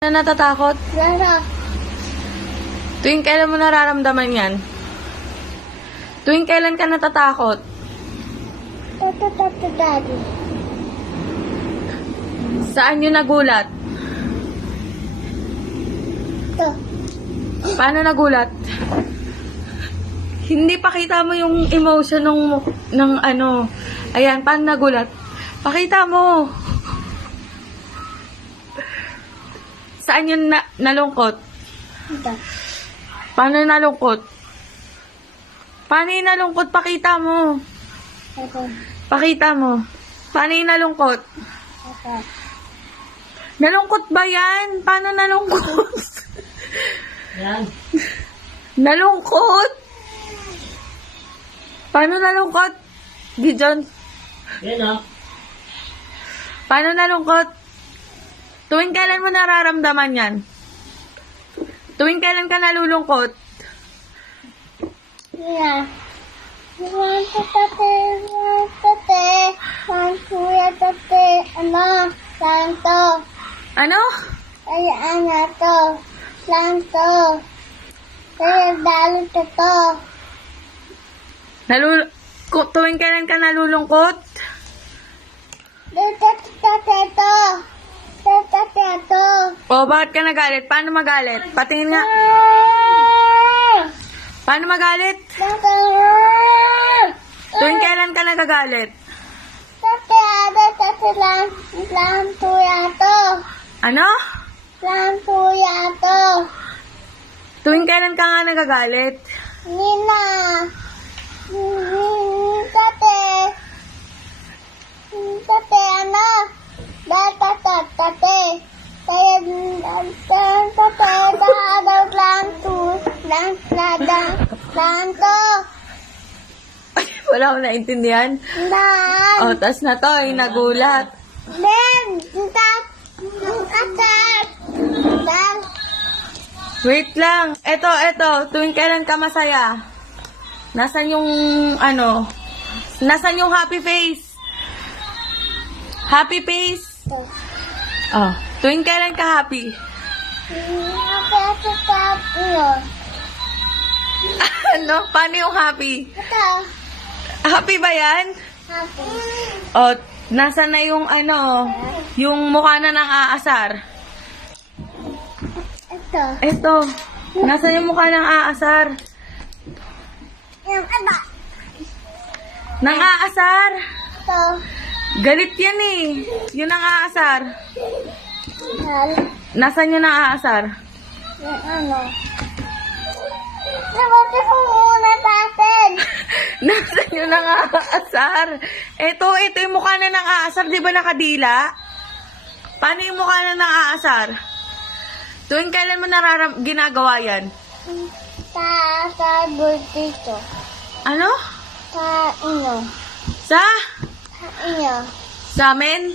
Na natatakot? Lala. Tuwing kailan mo nararamdaman yan? Tuwing kailan ka natatakot? Daddy. Saan yun nagulat? Ito. Paano nagulat? Hindi pakita mo yung emotion ng ano. Ayan, paano nagulat? Pakita mo. Saan yun nalungkot? Ito. Paano nalungkot? Paano yung nalungkot? Pakita mo. Ito. Pakita mo. Paano yung nalungkot? Ito. Nalungkot ba yan? Paano nalungkot? Yan. Nalungkot? Paano nalungkot? Gijon? Yan o. Paano nalungkot? Tuwing kailan mo nararamdaman yan? Tuwing kailan ka nalulungkot? Yeah. Tate. Kuya tate. Ano? Santo. Ano? Ay, ano to? Santo. Kaya dalo to to. Tuwing kailan ka nalulungkot? Tate to. Tate to. O, bakit ka nagalit? Paano magalit? Patingin nga. Paano magalit? Tuwing kailan ka nagagalit? Tate lang tuya to. Ano? Lang tuya to. Tuwing kailan ka nga nagagalit? Nina. Tate. Tate, ano? Tate. Kaya, tate, lang to. Wala akong naintindihan. Lang. O, tas na to, ay nagulat. Then, atat. Lang. Wait lang. Eto. Tuwing kailan ka masaya? Nasaan yung, ano? Nasaan yung happy face? Happy face? Oh. Tuwing kailan ka happy? Ano? Paano yung happy? Ito. Happy ba yan? Happy. O, nasaan na yung, ano, yung mukha na ng aasar? Ito. Eto. Nasaan yung mukha ng aasar? Yung aba. Nang aasar? Ito. Galit yan eh. Yun ang aasar. Hal. Nasaan yun ang aasar? Yung ano. Nabuti ko muna natin. Nasaan yun ang aasar? Ito yung mukha na ng aasar. Di ba nakadila? Paano yung mukha na ng aasar? Tuwing kailan mo ginagawa yan? Sa birthday ko. Ano? Sa inyo. Sa? Sa inyo. Sa amin?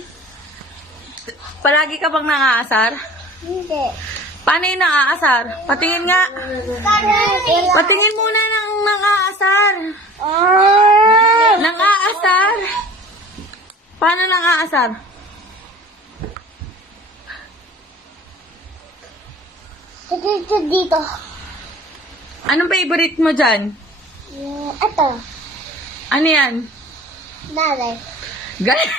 Palagi ka bang nangaasar? Hindi. Paano yung nangaasar? Patingin nga. Patingin muna ng nangaasar. Nangaasar? Paano nangaasar? Dito. Anong favorite mo dyan? Ito. Ano yan? Nanay. Galit.